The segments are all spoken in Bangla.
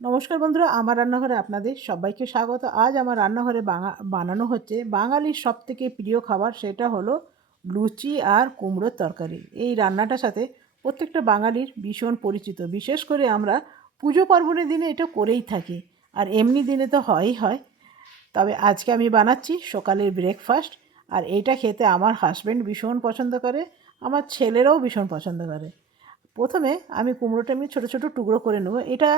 নমস্কার বন্ধুরা, আমার রান্নাঘরে আপনাদের সবাইকে স্বাগত। আজ আমার রান্নাঘরে বানানো হচ্ছে বাঙালির সবথেকে প্রিয় খাবার, সেটা হলো লুচি আর কুমড়োর তরকারি। এই রান্নাটার সাথে প্রত্যেকটা বাঙালির ভীষণ পরিচিত। বিশেষ করে আমরা পুজো পার্বণের দিনে এটা করেই থাকি, আর এমনি দিনে তো হয়ই হয়। তবে আজকে আমি বানাচ্ছি সকালের ব্রেকফাস্ট, আর এইটা খেতে আমার হাজব্যান্ড ভীষণ পছন্দ করে, আমার ছেলেরাও ভীষণ পছন্দ করে। প্রথমে আমি কুমড়োটা ছোটো ছোটো টুকরো করে নেবো। এটা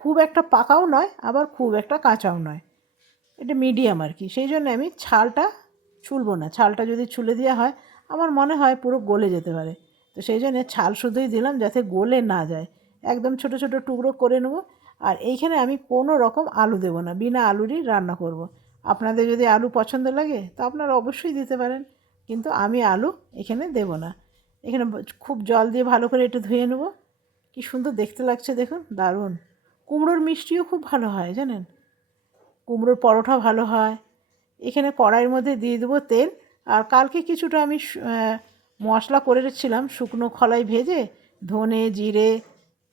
খুব একটা পাকাও নয়, আবার খুব একটা কাঁচাও নয়, এটা মিডিয়াম আর কি। সেই জন্য আমি ছালটা ছুলবো না। ছালটা যদি ছুলে দেওয়া হয় আমার মনে হয় পুরো গলে যেতে পারে। তো সেই জন্য ছাল শুধুই দিলাম, যাতে গলে না যায়। একদম ছোট ছোট টুকরো করে নেব। আর এইখানে আমি কোনো রকম আলু দেবো না, বিনা আলুরই রান্না করব। আপনাদের যদি আলু পছন্দ লাগে তো আপনারা অবশ্যই দিতে পারেন, কিন্তু আমি আলু এখানে দেব না। এখানে খুব জল দিয়ে ভালো করে একটু ধুয়ে নেব। কি সুন্দর দেখতে লাগছে দেখুন, দারুণ। কুমড়োর মিষ্টিও খুব ভালো হয় জানেন, কুমড়োর পরোটা ভালো হয়। এখানে কড়াইয়ের মধ্যে দিয়ে দেবো তেল। আর কালকে কিছুটা আমি মশলা করে রেখেছিলাম, শুকনো খোলায় ভেজে ধনে জিরে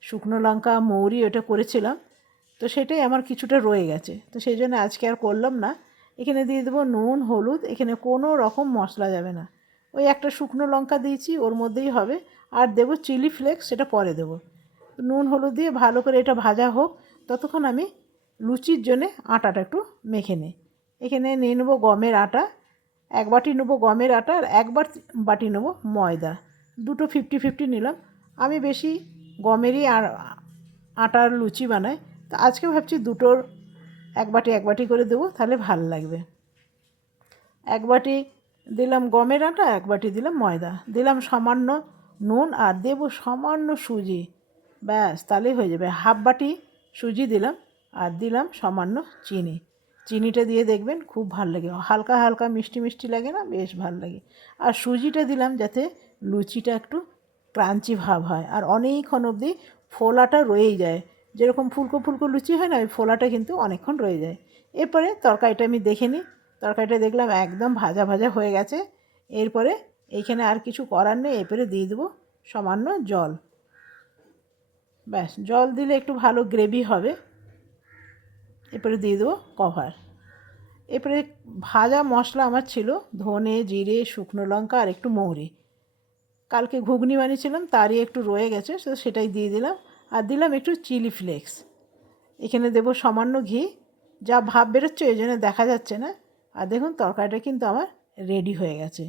শুকনো লঙ্কা মৌরি ওটা করেছিলাম। তো সেটাই আমার কিছুটা রয়ে গেছে, তো সেই জন্য আজকে আর করলাম না। এখানে দিয়ে দেবো নুন হলুদ, এখানে কোনো রকম মশলা যাবে না। ওই একটা শুকনো লঙ্কা দিয়েছি, ওর মধ্যেই হবে। আর দেবো চিলি ফ্লেক্স, সেটা পরে দেবো। নুন হলুদ দিয়ে ভালো করে এটা ভাজা হোক, ততক্ষণ আমি লুচির জন্যে আটাটা একটু মেখে নিই। এখানে নিয়ে নেবো গমের আটা, 1 বাটি নেবো গমের আটা, আর 1 বাটি নেবো ময়দা। দুটো 50-50 নিলাম। আমি বেশি গমেরই আটার লুচি বানাই, তো আজকে ভাবছি দুটোর 1 বাটি করে দেবো, তাহলে ভালো লাগবে। 1 বাটি দিলাম গমের আটা, 1 বাটি দিলাম ময়দা, দিলাম সামান্য নুন, আর দেবো সামান্য সুজি। ব্যাস, তাহলেই হয়ে যাবে। 1/2 বাটি সুজি দিলাম, আর দিলাম সামান্য চিনি। চিনিটা দিয়ে দেখবেন খুব ভালো লাগে, হালকা হালকা মিষ্টি মিষ্টি লাগে না, বেশ ভালো লাগে। আর সুজিটা দিলাম যাতে লুচিটা একটু ক্রাঞ্চি ভাব হয়, আর অনেকক্ষণ অবধি ফোলাটা রয়েই যায়। যেরকম ফুলকো ফুলকো লুচি হয় না, ওই ফোলাটা কিন্তু অনেকক্ষণ রয়ে যায়। এরপরে তরকারিটা আমি দেখে নিই। তরকারিটা দেখলাম একদম ভাজা ভাজা হয়ে গেছে। এরপরে এইখানে আর কিছু করার নেই, এরপরে দিয়ে দেবো সামান্য জল। ব্যাস, জল দিলে একটু ভালো গ্রেভি হবে। এরপরে দিয়ে দেবো কভার। এরপরে ভাজা মশলা আমার ছিল ধনে জিরে শুকনো লঙ্কা আর একটু মৌরি। কালকে ঘুগনি বানিয়েছিলাম, তারই একটু রয়ে গেছে, তো সেটাই দিয়ে দিলাম। আর দিলাম একটু চিলি ফ্লেক্স। এখানে দেবো সামান্য ঘি। যা ভাব বেরোচ্ছে ওই জন্য দেখা যাচ্ছে না। আর দেখুন তরকারিটা কিন্তু আমার রেডি হয়ে গেছে।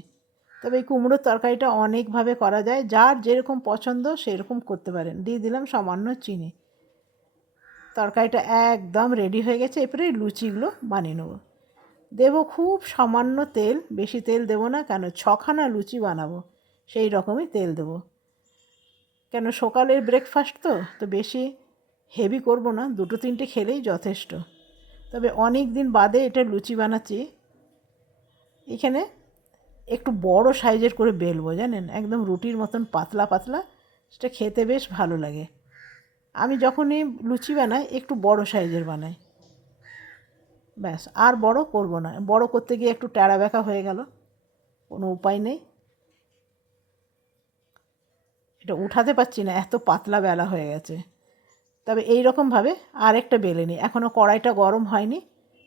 তবে এই কুমড়োর তরকারিটা অনেকভাবে করা যায়, যার যেরকম পছন্দ সেরকম করতে পারেন। দিয়ে দিলাম সামান্য চিনি। তরকারিটা একদম রেডি হয়ে গেছে। এরপরে লুচিগুলো বানিয়ে নেবো। দেবো খুব সামান্য তেল, বেশি তেল দেবো না, কেন 6খানা লুচি বানাবো, সেই রকমই তেল দেবো। কেন সকালের ব্রেকফাস্ট তো তো বেশি হেভি করব না, 2-3টে খেলেই যথেষ্ট। তবে অনেক দিন বাদে এটা লুচি বানাচ্ছি। এখানে একটু বড় সাইজের করে বেলবো জানেন, একদম রুটির মতন পাতলা পাতলা, সেটা খেতে বেশ ভালো লাগে। আমি যখনই লুচি বানাই একটু বড় সাইজের বানাই। ব্যাস, আর বড় করব না, বড় করতে গিয়ে একটু ট্যাড়া ব্যাকা হয়ে গেল, কোনো উপায় নেই। এটা উঠাতে পারছি না, এত পাতলা বেলা হয়ে গেছে। তবে এই রকমভাবে আরেকটা বেলে নিই, এখনও কড়াইটা গরম হয়নি,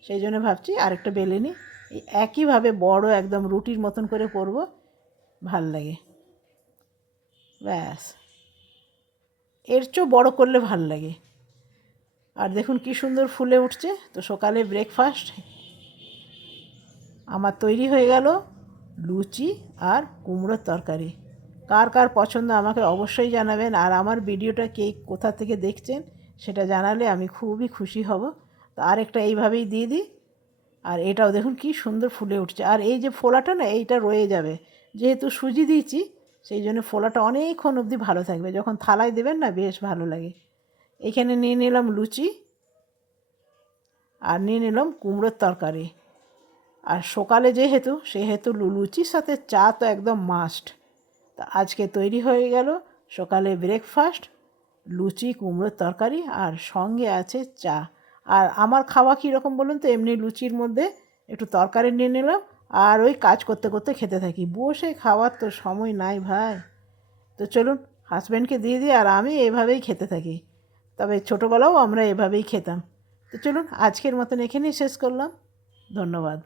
সেই জন্য ভাবছি আরেকটা বেলে নিই। এই একইভাবে বড় একদম রুটির মতন করে করব, ভাল লাগে। ব্যাস, এর চেয়েও বড় করলে ভাল লাগে। আর দেখুন কি সুন্দর ফুলে উঠছে। তো সকালে ব্রেকফাস্ট আমার তৈরি হয়ে গেল, লুচি আর কুমড়োর তরকারি। কার কার পছন্দ আমাকে অবশ্যই জানাবেন, আর আমার ভিডিওটা কে কোথা থেকে দেখছেন সেটা জানালে আমি খুবই খুশি হব। তো আরেকটা এইভাবেই দিয়ে দিই। আর এটাও দেখুন কি সুন্দর ফুলে উঠছে। আর এই যে ফোলাটা না, এইটা রয়ে যাবে, যেহেতু সুজি দিয়েছি সেই জন্য ফোলাটা অনেকক্ষণ অবধি ভালো থাকবে, যখন থালায় দেবেন না বেশ ভালো লাগে। এখানে নিয়ে নিলাম লুচি, আর নিয়ে নিলাম কুমড়োর তরকারি। আর সকালে সেহেতু লুচির সাথে চা তো একদম মাস্ট। তা আজকে তৈরি হয়ে গেল সকালে ব্রেকফাস্ট, লুচি কুমড়োর তরকারি, আর সঙ্গে আছে চা। আর আমার খাওয়া কীরকম বলুন তো, এমনি লুচির মধ্যে একটু তরকারি নিয়ে নিলাম, আর ওই কাজ করতে করতে খেতে থাকি। বসে খাওয়ার তো সময় নাই ভাই। তো চলুন হাজব্যান্ডকে দিয়ে দিই, আর আমি এভাবেই খেতে থাকি। তবে ছোটোবেলাও আমরা এভাবেই খেতাম। তো চলুন আজকের মতন এখানেই শেষ করলাম। ধন্যবাদ।